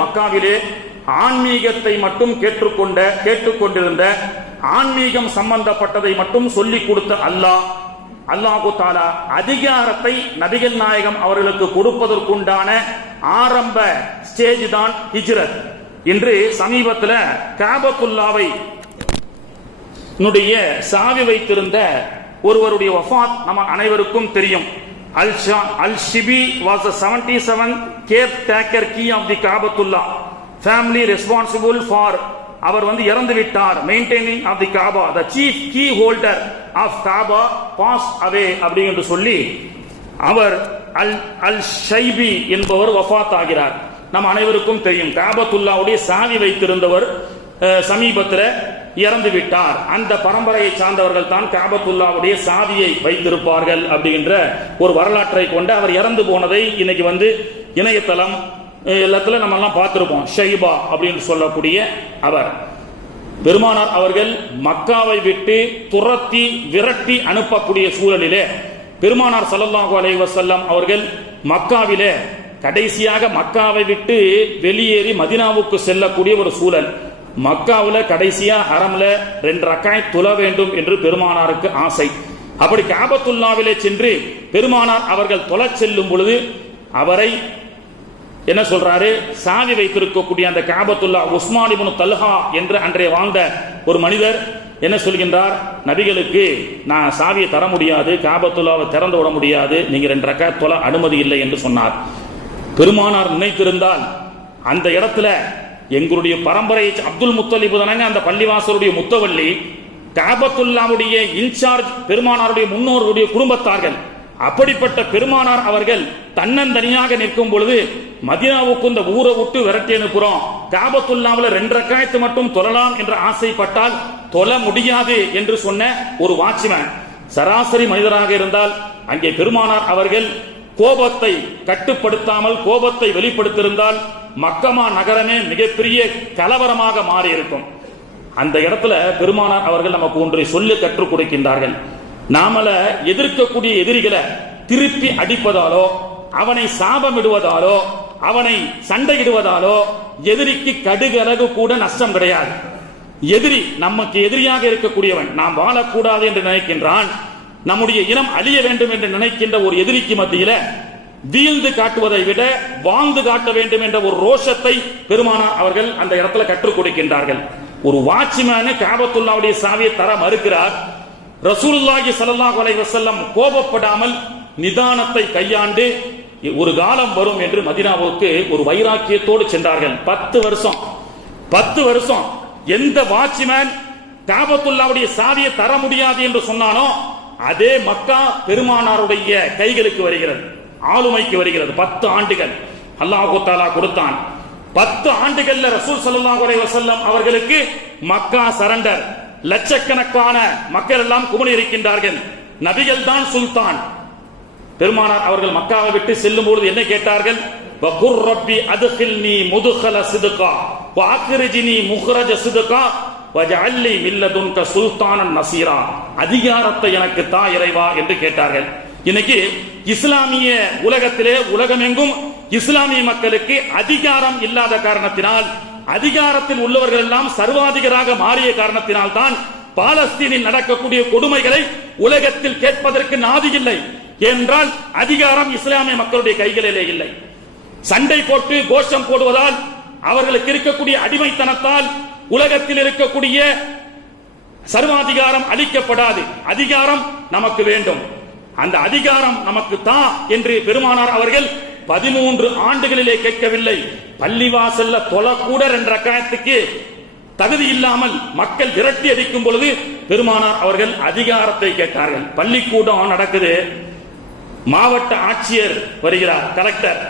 மக்காவிலே ஆன்மீகத்தை மட்டும் கேட்டுக்கொண்டிருந்த ஆன்மீகம் சம்பந்தப்பட்டதை மட்டும் சொல்லிக் கொடுத்த அல்லாஹு தஆலா அதிகாரத்தை நபிகள் நாயகம் அவர்களுக்கு கொடுப்பதற்குண்டான ஆரம்ப ஸ்டேஜ் தான் ஹிஜ்ரத். இன்று சமீபத்தில் காபத்துல்லாவை சாவி வைத்திருந்த ஒருவருடைய வஃபாத் நம்ம அனைவருக்கும் தெரியும். Al-Shibi was the 77th caretaker key of the Kaabatullah family responsible for அவர் இறந்து விட்டார். Maintaining of the Kaaba, the chief key holder of Kaaba pass away அப்படி என்று சொல்லி அவர் அல்-ஷைபி என்பவர் வஃபாத் ஆகிறார். நம் அனைவருக்கும் தெரியும். காபத்துல்லாவுடைய சாவி வைத்திருந்தவர் சமீபத்தில் இறந்து விட்டார். அந்த பரம்பரையை சார்ந்தவர்கள் தான் காபத்துல்லாவுடைய சாவியை வைத்திருப்பார்கள் அப்படின்ற ஒரு வரலாற்றை கொண்டு அவர் இறந்து போனதை இன்னைக்கு இணையதளம் எல்லாத்துல நம்ம எல்லாம் பார்த்திருப்போம். ஷைபா அப்படின்னு சொல்லக்கூடிய அவர் பெருமானார் அவர்கள் மக்காவை விட்டு துரத்தி விரட்டி அனுப்பக்கூடிய சூழலிலே பெருமானார் ஸல்லல்லாஹு அலைஹி வஸல்லம் அவர்கள் மக்காவிலே கடைசியாக மக்காவை விட்டு வெளியேறி மதீனாவுக்கு செல்லக்கூடிய ஒரு சூழல். மக்காவுல கடைசியா ஹரம்ல 2 ரக்காத் தொழ வேண்டும் என்று பெருமானாருக்கு ஆசை. அப்படி காபத்துல்லாவிலே சென்று பெருமானார் அவர்கள் தொழச் செல்லும் பொழுது அவரை என்ன சொல்றாரு, சாவி வைத்திருக்கக்கூடிய அந்த காபத்துல்லா உஸ்மான் இப்னு தல்ஹா என்று அன்றைய வாழ்ந்த ஒரு மனிதர் என்ன சொல்கின்றார், நபிகளுக்கு நான் சாவியை தர முடியாது, காபத்துல்லாவை திறந்து விட முடியாது, நீங்க 2 ரக்காத் தொழ அனுமதி இல்லை என்று சொன்னார். பெருமானார் நினைத்திருந்தால் அந்த இடத்துல எங்களுடைய பரம்பரை அப்துல் முத்தலிப் தானங்க அந்த பள்ளிவாசலுடைய முத்தவள்ளி, காபத்துல்லாவுடைய இன்சார்ஜ் பெருமானாருடைய முன்னோருடைய குடும்பத்தார்கள். அப்படிப்பட்ட பெருமானார் அவர்கள் தன்னந்தனியாக நிற்கும் பொழுது மதீனாவுக்கு இந்த ஊரை விட்டு விரட்டி அனுப்புறோம், காபத்துல்லாவுல 2 ரக்காத் மட்டும் தொழலாம் என்று ஆசைப்பட்டால் தொழ முடியாது என்று சொன்ன ஒரு வாட்ச்மேன், சராசரி மனிதராக இருந்தால் அங்கே பெருமானார் அவர்கள் கோபத்தை கட்டுப்படுத்தாமல் கோபத்தை வெளிப்படுத்தியிருந்தால் மக்கமா நகரமே மிகப்பெரிய கலவரமாக மாறி இருக்கும். அந்த இடத்துல பெருமானார் அவர்கள் நமக்கு ஒன்றை சொல்லி கற்றுக் கொடுக்கின்றார்கள். நாமல எதிர்க்கக்கூடிய எதிரிகளை திருப்பி அடிப்பதாலோ அவனை சாபமிடுவதாலோ அவனை சண்டையிடுவதாலோ எதிரிக்கு கடுகளவு கூட நஷ்டம் கிடையாது. எதிரி நமக்கு எதிரியாக இருக்கக்கூடியவன் நாம் வாழக்கூடாது என்று நினைக்கின்றான், நம்முடைய இனம் அழிய வேண்டும் என்று நினைக்கின்ற ஒரு எதிரிக்கு மத்தியில வீழ்ந்து காட்டுவதை விட வாழ்ந்து காட்ட வேண்டும் என்ற ஒரு ரோஷத்தை பெருமானார் அவர்கள் அந்த இடத்துல கற்றுக் கொடுக்கின்றார்கள். ஒரு வாட்ச்மேன் காபத்துல்லாவுடைய சாவியை தர மறுக்கிறார். ரசூலுல்லாஹி ஸல்லல்லாஹு அலைஹி வஸல்லம் கோபப்படாமல் நிதானத்தை கையாண்டு ஒரு காலம் வரும் என்று மதீனாவுக்கு ஒரு வைராக்கியத்தோடு சென்றார்கள். 10 வருஷம் எந்த வாட்ச்மேன் காபத்துல்லாவுடைய சாவியை தர முடியாது என்று சொன்னானோ அதே மக்கா பெருமானாருடைய கைகளுக்கு வருகிறது, ஆளுமைக்கு வருகிறது. 10 ஆண்டுகள் அல்லாஹ் தஆலா கொடுத்தான். 10 ஆண்டுகள்ல ரசூல் ஸல்லல்லாஹு அலைஹி வஸல்லம் அவர்களுக்கு மக்கா சரண்டர். லட்சக்கணக்கான மக்கள் எல்லாம் குமிழி இருக்கின்றார்கள். நபிகள் தான் சுல்தான். பெருமானார் அவர்கள் மக்காவை விட்டு செல்லும் பொழுது என்ன கேட்டார்கள், வகுர் ரப்பி அத்கில்னி முத்கல சித்கா வஅக்ரிஜ்னி முக்ரஜ சித்கா வஜஅல்லி மில்லதுன்க சுல்தானன் நசீரா, அதிகாரத்தை எனக்கு தா இறைவா என்று கேட்டார்கள். இன்னைக்கு இஸ்லாமிய உலகத்திலே உலகமெங்கும் இஸ்லாமிய மக்களுக்கு அதிகாரம் இல்லாத காரணத்தினால், அதிகாரத்தில் உள்ளவர்கள் எல்லாம் சர்வாதிகாராக மாறிய காரணத்தினால் தான் பாலஸ்தீனில் நடக்கக்கூடிய கொடுமைகளை உலகத்தில் கேட்பதற்கு நாதி இல்லை. என்றால் அதிகாரம் இஸ்லாமிய மக்களுடைய கைகளிலே இல்லை. சண்டை போட்டு கோஷம் போடுவதால், அவர்களுக்கு இருக்கக்கூடிய அடிமைத்தனத்தால் உலகத்தில் இருக்கக்கூடிய சர்வாதிகாரம் அளிக்கப்படாது. அதிகாரம் நமக்கு வேண்டும், அந்த அதிகாரம் நமக்கு தா என்று பெருமானார் அவர்கள் 13 ஆண்டுகளிலே கேட்கவில்லை. பள்ளிவாசல்ல தொழக்கூட 2 ரக்காத்துக்கு தகுதி இல்லாமல் மக்கள் விரட்டி அடிக்கும் பொழுது பெருமானார் அவர்கள் அதிகாரத்தை கேட்டார்கள். பள்ளிக்கூடம் நடக்குது, மாவட்ட ஆட்சியர் வருகிறார், கலெக்டர்.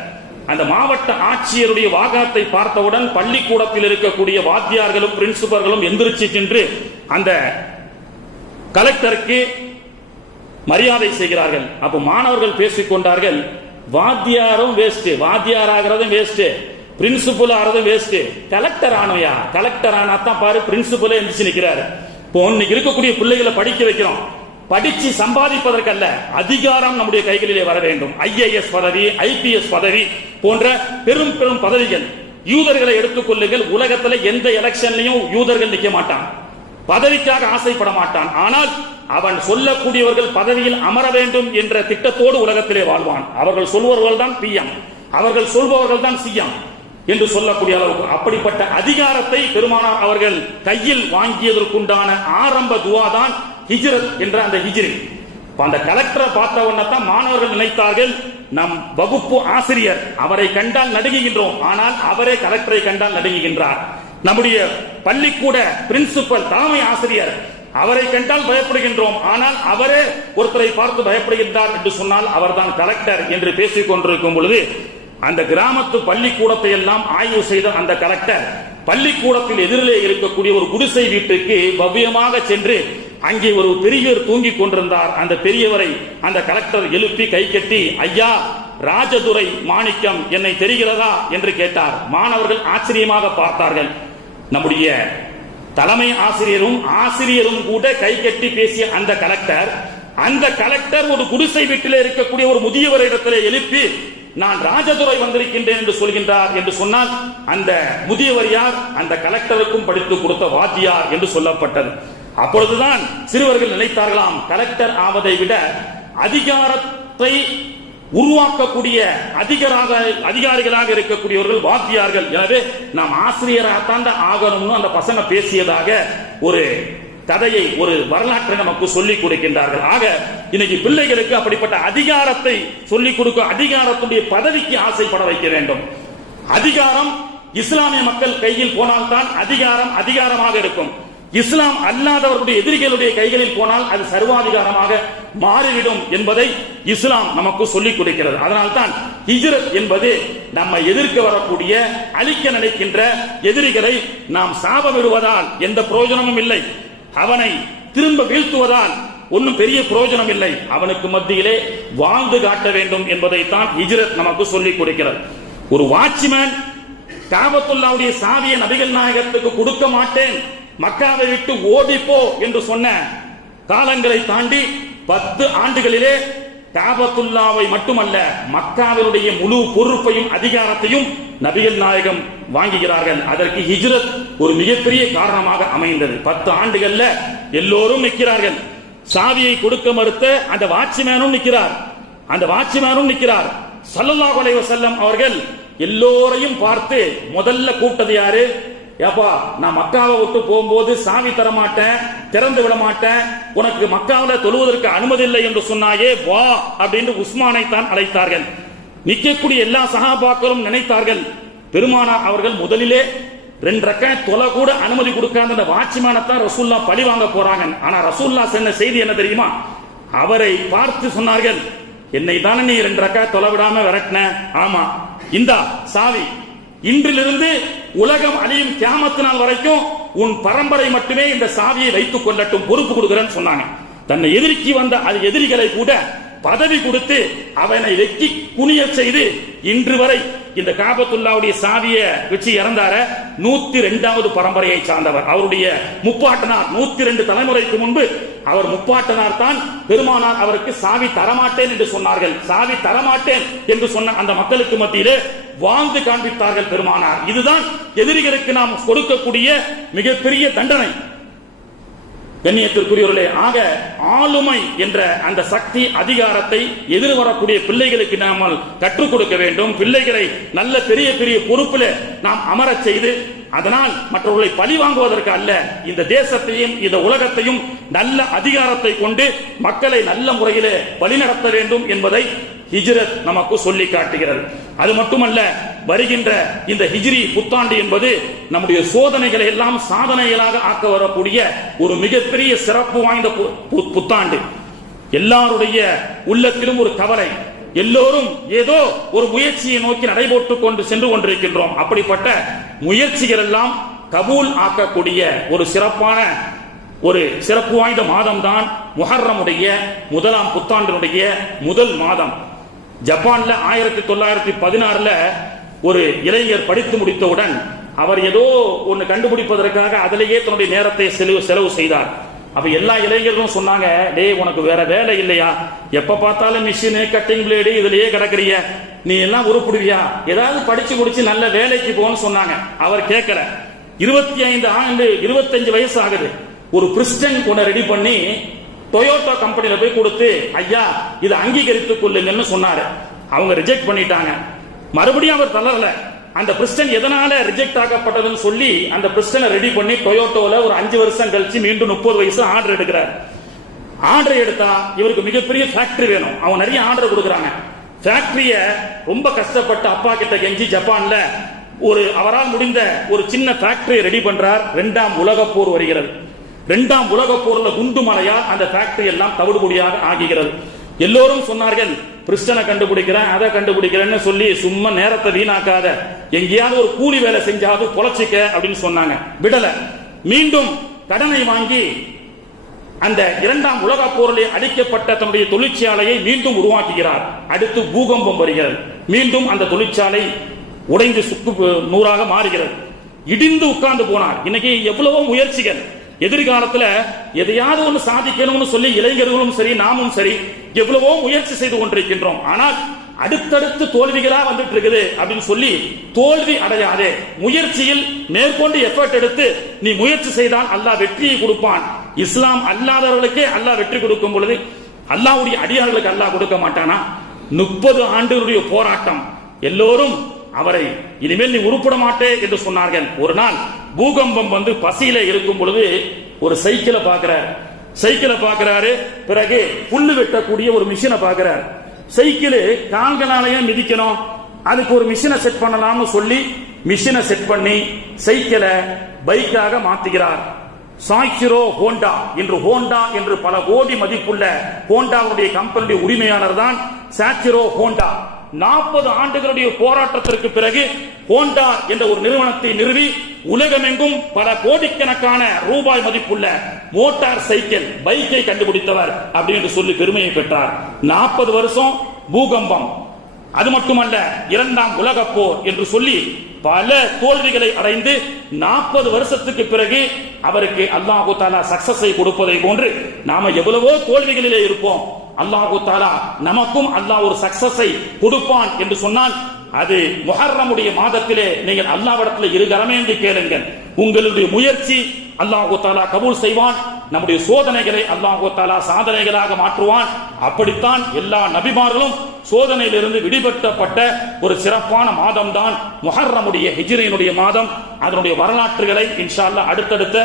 அந்த மாவட்ட ஆட்சியருடைய வாகனத்தை பார்த்தவுடன் பள்ளிக்கூடத்தில் இருக்கக்கூடிய வாத்தியார்களும் பிரின்சிபல்களும் எந்திரிச்சு சென்று அந்த கலெக்டருக்கு மரியாதை செய்கிறார்கள். அப்ப மாணவர்கள் பேசிக் கொண்டார்கள், வாத்தியாரும் வேஸ்ட், வாத்தியார் ஆகிறதும் வேஸ்ட், பிரின்சிபல் ஆகிறதும் வேஸ்ட், கலெக்டர் ஆனவையா, கலெக்டர் ஆனா தான் பாரு பிரின்சிபலே எந்திரிச்சு நிற்கிறாரு. இப்போ இன்னைக்கு இருக்கக்கூடிய பிள்ளைகளை படிக்க வைக்கிறோம், படிச்சு சம்பாதிப்பதற்கல்ல, அதிகாரம் நம்முடைய கைகளிலே வர வேண்டும். IAS பதவி, IPS பதவி போன்ற பெரும் பெரும் பதவிகள் யூதர்களை எடுத்துக் கொள்ளுங்கள். உலகத்துல எந்த எலெக்ஷன்லையும் யூதர்கள் நிக்க மாட்டான், பதவிக்காக ஆசைப்பட மாட்டான். ஆனால் அவன் சொல்லக்கூடியவர்கள் பதவியில் அமர வேண்டும் என்ற திட்டத்தோடு உலகத்திலே வாழ்வான். அவர்கள் சொல்பவர்கள் தான் பிஎம், அவர்கள் சொல்பவர்கள் தான் சிஎம் என்று சொல்லக்கூடிய அளவுக்கு அப்படிப்பட்ட அதிகாரத்தை பெருமானார் அவர்கள் கையில் வாங்கியதற்குண்டான ஆரம்ப துவா தான் ஹிஜ்ரத் என்ற அந்த ஹிஜ்ரி. அந்த கலெக்டரை பார்த்த உடனே தான் மாணவர்கள் நினைத்தார்கள், நம் வகுப்பு ஆசிரியர் அவரை கண்டால் நடுங்குகின்றோம், ஆனால் அவரே கலெக்டரை கண்டால் நடுங்குகின்றார். நம்முடைய பள்ளிக்கூட பிரின்சிபல் தலைமை ஆசிரியர் அவரை கண்டால் பயப்படுகின்றோம், ஆனால் அவரே ஒருத்தரை பார்த்து பயப்படுகின்றார் என்று சொன்னால் அவர்தான் கலெக்டர் என்று பேசிக் கொண்டிருக்கும் பொழுது அந்த கிராமத்து பள்ளிக்கூடத்தை எல்லாம் ஆய்வு செய்த அந்த கலெக்டர் பள்ளிக்கூடத்தில் எதிரிலே இருக்கக்கூடிய ஒரு குடிசை வீட்டுக்கு பவ்யமாக சென்று அங்கே ஒரு பெரியவர் தூங்கிக் கொண்டிருந்தார். அந்த பெரியவரை அந்த கலெக்டர் எழுப்பி கை கட்டி, ஐயா ராஜதுரை மாணிக்கம் என்னை தெரிகிறதா என்று கேட்டார். மாணவர்கள் ஆச்சரியமாக பார்த்தார்கள். நம்முடைய தலைமை ஆசிரியரும் கூட கை கட்டி பேசிய அந்த கலெக்டர் ஒரு குடிசை வீட்டிலே இருக்கக்கூடிய ஒரு முதியவரிடத்திலே எழுப்பி, நான் ராஜதுரை வந்திருக்கின்றேன் என்று சொல்கின்றார் என்று சொன்னால் அந்த முதியவர் யார்? அந்த கலெக்டருக்கும் படித்து கொடுத்த வாத்தியார் என்று சொல்லப்பட்டது. அப்பொழுதுதான் சிறுவர்கள் நினைத்தார்களாம், கலெக்டர் ஆவதை விட அதிகாரத்தை உருவாக்கக்கூடிய அதிகாரிகளாக இருக்கக்கூடியவர்கள் வாத்தியார்கள். எனவே நாம் ஆசிரியராகத்தான் ஆகணும்னு அந்த பசங்க பேசியதாக ஒரு கதையை, ஒரு வரலாற்றை நமக்கு சொல்லிக் கொடுக்கின்றார்கள். ஆக இன்னைக்கு பிள்ளைகளுக்கு அப்படிப்பட்ட அதிகாரத்தை சொல்லிக் கொடுக்க, அதிகாரத்துடைய பதவிக்கு ஆசைப்பட வைக்க வேண்டும். அதிகாரம் இஸ்லாமிய மக்கள் கையில் போனால்தான் அதிகாரமாக இருக்கும். இஸ்லாம் அல்லாதவர்களுடைய எதிரிகளுடைய கைகளில் போனால் அது சர்வாதிகாரமாக மாறிவிடும் என்பதை இஸ்லாம் நமக்கு சொல்லிக் கொடுக்கிறது. அதனால்தான் ஹிஜ்ரத் என்பது நம்ம எதிர்க்க வரக்கூடிய, அழிக்க நினைக்கின்ற எதிரிகளை நாம் சாபமிடுவதால் எந்த பிரயோஜனமும் இல்லை, அவனை திரும்ப வீழ்த்துவதால் ஒன்னும் பெரிய பிரயோஜனம் இல்லை, அவனுக்கு மத்தியிலே வாழ்ந்து காட்ட வேண்டும் என்பதைத்தான் ஹிஜ்ரத் நமக்கு சொல்லிக் கொடுக்கிறது. ஒரு வாட்ச்மேன் காபத்துல்லாவுடைய சாவியை நபிகள் நாயகத்துக்கு கொடுக்க மாட்டேன், மக்காவை விட்டு ஓடிப்போ என்று சொன்ன காலங்களை தாண்டி 10 ஆண்டுகளிலே காபத்துல்லாவை மட்டுமல்ல மக்காவினுடைய முழு பொறுப்பையும் அதிகாரத்தையும் நபிகள் நாயகம் வாங்குகிறார்கள். அதற்கு ஹிஜ்ரத் ஒரு மிகப்பெரிய காரணமாக அமைந்தது. 10 ஆண்டுகள்ல எல்லோரும் நிற்கிறார்கள். சாவியை கொடுக்க மறுத்த அந்த வாட்ச்மேனும் நிற்கிறார். ஸல்லல்லாஹு அலைஹி வஸல்லம் அவர்கள் எல்லோரையும் பார்த்து முதல்ல கூப்பிட்டது யாரு? ஏப்பா, நான் மக்காவை விட்டு போகும்போது சாவி தர மாட்டேன், திறந்து விட மாட்டேன், உனக்கு மக்காவில் தொழுவதற்கு அனுமதி இல்லை என்று சொன்னாயே, வா அப்படின்னு உஸ்மானை தான் அழைத்தார்கள். நிற்கக்கூடிய எல்லா சஹாபாக்களும் நினைத்தார்கள், பெருமானார் அவர்கள் முதலிலே 2 ரக்காத் தொலை கூட அனுமதி கொடுக்காத அந்த வாட்ச்மேனைத்தான் ரசூல்லா பழி வாங்க போறாங்க. ஆனா ரசூல்லா சொன்ன செய்தி என்ன தெரியுமா? அவரை பார்த்து சொன்னார்கள், என்னை தானே நீ 2 ரக்காத் தொலை விடாம விரட்டின, ஆமா இந்தா சாவி, இன்றிலிருந்து உலகம் அழியும் கியாமத் நாள் வரைக்கும் உன் பரம்பரை மட்டுமே இந்த சாவியை வைத்துக் கொள்ளட்டும், பொறுப்பு கொடுக்கிறேன்னு சொன்னாங்க. தன்னை எதிர்க்கி வந்த அது எதிரிகளை கூட பதவி கொடுத்து அவனை வெக்கி குனிய செய்து இன்று வரை இந்த காபத்துல்லாவுடைய சாவியை வச்சு இறந்தார 102வது பரம்பரையை சார்ந்தவர். அவருடைய முப்பாட்டனார் 102 தலைமுறைக்கு முன்பு அவர் முப்பாட்டனார் தான் பெருமானார் அவருக்கு சாவி தரமாட்டேன் என்று சொன்னார்கள். சாவி தரமாட்டேன் என்று சொன்ன அந்த மக்களுக்கு மத்தியிலே வாழ்ந்து காண்பித்தார்கள் பெருமானார். இதுதான் எதிரிகளுக்கு நாம் கொடுக்கக்கூடிய மிகப்பெரிய தண்டனை. கண்ணியத்திற்குரியவர்களே, ஆக ஆளுமை என்ற அந்த சக்தி அதிகாரத்தை எதிர்வரக்கூடிய பிள்ளைகளுக்கு நாம் கற்றுக் கொடுக்க வேண்டும். பிள்ளைகளை நல்ல பெரிய பெரிய பொறுப்பில் நாம் அமரச் செய்து, அதனால் மற்றவர்களை பழி வாங்குவதற்கு அல்ல, இந்த தேசத்தையும் இந்த உலகத்தையும் நல்ல அதிகாரத்தை கொண்டு மக்களை நல்ல முறையிலே வழிநடத்த வேண்டும் என்பதை ஹிஜ்ரத் நமக்கு சொல்லி காட்டுகிறது. அது மட்டுமல்ல, வருகின்ற இந்த ஹிஜ்ரி புத்தாண்டு என்பது நம்முடைய சோதனைகளை எல்லாம் சாதனைகளாக ஆக்க வரக்கூடிய ஒரு மிகப்பெரிய சிறப்பு வாய்ந்த புத்தாண்டு. எல்லாருடைய உள்ளத்திலும் ஒரு கவலை, எல்லோரும் ஏதோ ஒரு முயற்சியை நோக்கி நடைபோட்டுக் கொண்டு சென்று கொண்டிருக்கின்றோம். அப்படிப்பட்ட முயற்சிகள் எல்லாம் கபூல் ஆக்கக்கூடிய ஒரு சிறப்பு வாய்ந்த மாதம் தான் முஹர்ரமுடைய முதலாம் புத்தாண்டினுடைய முதல் மாதம். ஜப்பான்ல 1916 ஒரு இளைஞர் படித்து முடித்தவுடன் அவர் ஏதோ ஒன்று கண்டுபிடிப்பதற்காக அதிலேயே தன்னுடைய நேரத்தை செலவு செய்தார். அப்ப எல்லா இளைஞர்களும் சொன்னாங்க, டேய் உனக்கு வேற வேலை இல்லையா, எப்ப பார்த்தாலும் மிஷினு கட்டிங் பிளேடு இதுலயே கிடக்குறிய, நீ எல்லாம் உருப்பிடுவியா, ஏதாவது படிச்சு முடிச்சு நல்ல வேலைக்கு போன்னு சொன்னாங்க. அவர் கேட்கல. 25 வயசு ஆகுது. ஒரு பிரிஸ்டன் ஒன்ன ரெடி பண்ணி டொயோட்டா கம்பெனில போய் கொடுத்து, ஐயா இதை அங்கீகரித்துக் கொள்ளுங்கன்னு சொன்னாரு. அவங்க ரிஜெக்ட் பண்ணிட்டாங்க. மறுபடியும் அவர் தளரல. அந்த பிரிஸ்டன் எதனால ரிஜெக்ட் ஆகப்பட்டதுன்னு சொல்லி அந்த பிரிஸ்டனை ரெடி பண்ணி டொயோட்டோல ஒரு 5 வருஷம் கழிச்சு மீண்டும் 30 வயசு ஆர்டர் எடுக்கிறார். ஆர்டர் எடுத்தா இவருக்கு மிகப்பெரிய ஃபேக்டரி வேணும். அவங்க நிறைய ஆர்டர் கொடுக்கறாங்க. ஃபேக்டரிய ரொம்ப கஷ்டப்பட்டு அப்பா கிட்ட கெஞ்சி ஜப்பான்ல அவரால் முடிந்த ஒரு சின்ன ஃபேக்டரி ரெடி பண்றார். 2ஆம் உலகப் போர் வருகிறது. 2ஆம் உலகப் போர்ல குண்டு மழையால் அந்த ஃபேக்டரி எல்லாம் தவிடுபொடியாக ஆகிறது. எல்லோரும் சொன்னார்கள், பிரிஸ்டனை கண்டுபிடிக்கிறேன் அதை கண்டுபிடிக்கிறேன்னு சொல்லி சும்மா நேரத்தை வீணாக்காத, எங்கேயாவது ஒரு கூலி வேலை செஞ்சாவது பொழைச்சிக்க அப்படின்னு சொன்னாங்க. விடல. மீண்டும் கடனை வாங்கி அந்த 2ஆம் உலகப் போரிலே அடிக்கப்பட்ட தன்னுடைய தொழிற்சாலையை மீண்டும் உருவாக்குகிறார். அடுத்து பூகம்பம் வருகிறது. மீண்டும் அந்த தொழிற்சாலை உடைந்து சுக்கு நூறாக மாறுகிறது. இடிந்து உட்கார்ந்து போனார். இன்னைக்கு எவ்வளவோ முயற்சிகள், எதிர்காலத்துல எதையாவது ஒன்று சாதிக்கணும்னு சொல்லி இளைஞர்களும் சரி நாமும் சரி எவ்வளவோ முயற்சி செய்து கொண்டிருக்கின்றோம். ஆனால் அடுத்தடுத்து தோல்விகளா வந்துட்டு இருக்குது அப்படின்னு சொல்லி தோல்வி அடையாதே. முயற்சியில் மேற்கொண்டு எஃபர்ட் எடுத்து நீ முயற்சி செய்தால் அல்லாஹ் வெற்றியை கொடுப்பான். இஸ்லாம் அல்லாதவர்களுக்கே அல்லாஹ் வெற்றி கொடுக்கும் பொழுது அல்லாஹ்வுடைய அடியார்களுக்கு அல்லாஹ் கொடுக்க மாட்டானா? 30 ஆண்டுகளுடைய போராட்டம். எல்லோரும் அவரை இனிமேல் நீ உருப்பட மாட்டே என்று சொன்னார்கள். ஒரு நாள் பூகம்பம் வந்து பசியில இருக்கும் பொழுது ஒரு சைக்கிளை பார்க்கிறாரு. பிறகு புல்லு வெட்டக்கூடிய ஒரு மிஷினை பார்க்கிறார். சைக்கிள் கால்களாலேயே மிதிக்கணும், அதுக்கு ஒரு மிஷினை செட் பண்ணலாம்னு சொல்லி மிஷினை செட் பண்ணி சைக்கிளை பைக்காக மாத்துகிறார். சாய்ச்சிரோ ஹோண்டா என்று பல கோடி மதிப்புள்ள ஹோண்டாவுடைய கம்பெனியுடைய உரிமையாளர் தான் சாச்சிரோ ஹோண்டா. 40 ஆண்டுகளுடைய போராட்டத்திற்கு பிறகு ஹோண்டா என்ற ஒரு நிறுவனத்தை நிறுவி உலகமெங்கும் பல கோடிக்கணக்கான ரூபாய் மதிப்புள்ள மோட்டார் சைக்கிள் பைக்கை கண்டுபிடித்தவர் அப்படின்னு சொல்லி பெருமையை பெற்றார். 40 வருஷம் பூகம்பம், அது மட்டுமல்ல 2ஆம் உலகப் போர் என்று சொல்லி பல தோல்விகளை அடைந்து 40 வருஷத்துக்கு பிறகு அவருக்கு அல்லாஹு தஆலா சக்சஸை கொடுப்பதை போன்று நாம எவ்வளவோ தோல்விகளிலே இருப்போம். அல்லாஹு தஆலா நமக்கும் அல்லாஹ் ஒரு சக்சஸை கொடுப்பான் என்று சொன்னால் அது முஹர்ரமுடைய மாதத்திலே நீங்கள் அல்லாஹ்விடத்தில் இருகரமேந்தி கேளுங்கள். உங்களுடைய முயற்சி அல்லாஹு தஆலா கபூல் செய்வான். நம்முடைய சோதனைகளை அல்லாஹு தஆலா சாதனைகளாக மாற்றுவான். அப்படித்தான் எல்லா நபிமார்களும் சோதனையிலிருந்து விடுபட்டப்பட்ட ஒரு சிறப்பான மாதம் தான் முஹர்ரமுடைய ஹிஜ்ரியினுடைய மாதம். அதனுடைய வரலாற்றுகளை இன்ஷா அல்லாஹ் அடுத்தடுத்த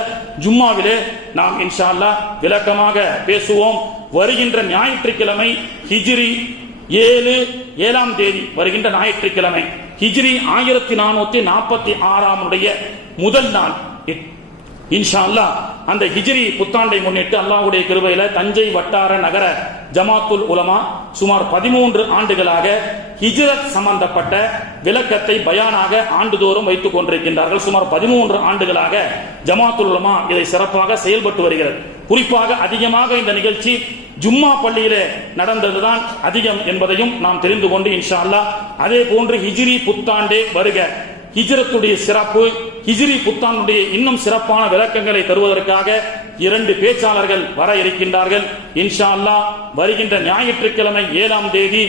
ஜும்மாவிலே நாம் இன்ஷா அல்லாஹ் விளக்கமாக பேசுவோம். வருகின்ற ஞாயிற்றுக்கிழமை ஹிஜ்ரி 7ஆம் தேதி வருகின்ற ஞாயிற்றுக்கிழமை ஹிஜ்ரி 1446 முதல் நாள் இன்ஷா அல்லாஹ் அந்த ஹிஜ்ரி புத்தாண்டை முன்னிட்டு அல்லாஹ்வுடைய கிருபையில தஞ்சை வட்டார நகர ஜமாத்துல் உலமா சுமார் 13 ஆண்டுகளாக ஹிஜ்ரத் சம்பந்தப்பட்ட விளக்கத்தை பயானாக ஆண்டுதோறும் வைத்துக் கொண்டிருக்கின்றார்கள். சுமார் 13 ஆண்டுகளாக ஜமாத்துல் உலமா இதை சிறப்பாக செயல்பட்டு வருகிறது. குறிப்பாக அதிகமாக இந்த நிகழ்ச்சி ஜும்மா பள்ளியிலே நடந்ததுதான் அதிகம் என்பதையும் நாம் தெரிந்து கொண்டு இன்ஷா அல்லாஹ் அதே போன்று ஹிஜ்ரி புத்தாண்டே வருக, ஹிஜ்ரத்துடைய சிறப்பு, ஹிஜ்ரி புத்தாண்டுடைய இன்னும் சிறப்பான விளக்கங்களை தருவதற்காக 2 பேச்சாளர்கள் வர இருக்கின்றார்கள். இன்ஷா அல்லாஹ் வருகின்ற ஞாயிற்றுக்கிழமை 7ஆம் தேதி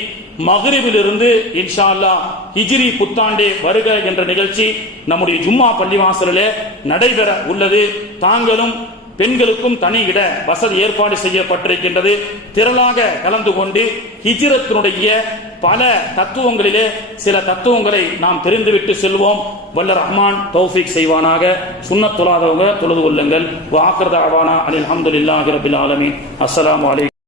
மக்ரிபிலிருந்து இன்ஷா அல்லாஹ் ஹிஜ்ரி புத்தாண்டே வருக என்ற நிகழ்ச்சி நம்முடைய ஜும்மா பள்ளிவாசலிலே நடைபெற உள்ளது. தாங்களும் பெண்களுக்கும் தனி இட வசதி ஏற்பாடு செய்யப்பட்டிருக்கின்றது. திரளாக கலந்து கொண்டு ஹிஜ்ரத்தினுடைய பல தத்துவங்களிலே சில தத்துவங்களை நாம் தெரிந்துவிட்டு செல்வோம். வல்ல ரஹ்மான் தௌஃபீக் செய்வானாக. சுன்னத் தொழாதவங்க தொழுது கொள்ளுங்கள். வ ஆகிரு தஅவானா அனில் ஹம்துலில்லாஹி ரப்பில் ஆலமீன். அஸ்ஸலாமு அலைக்கும்.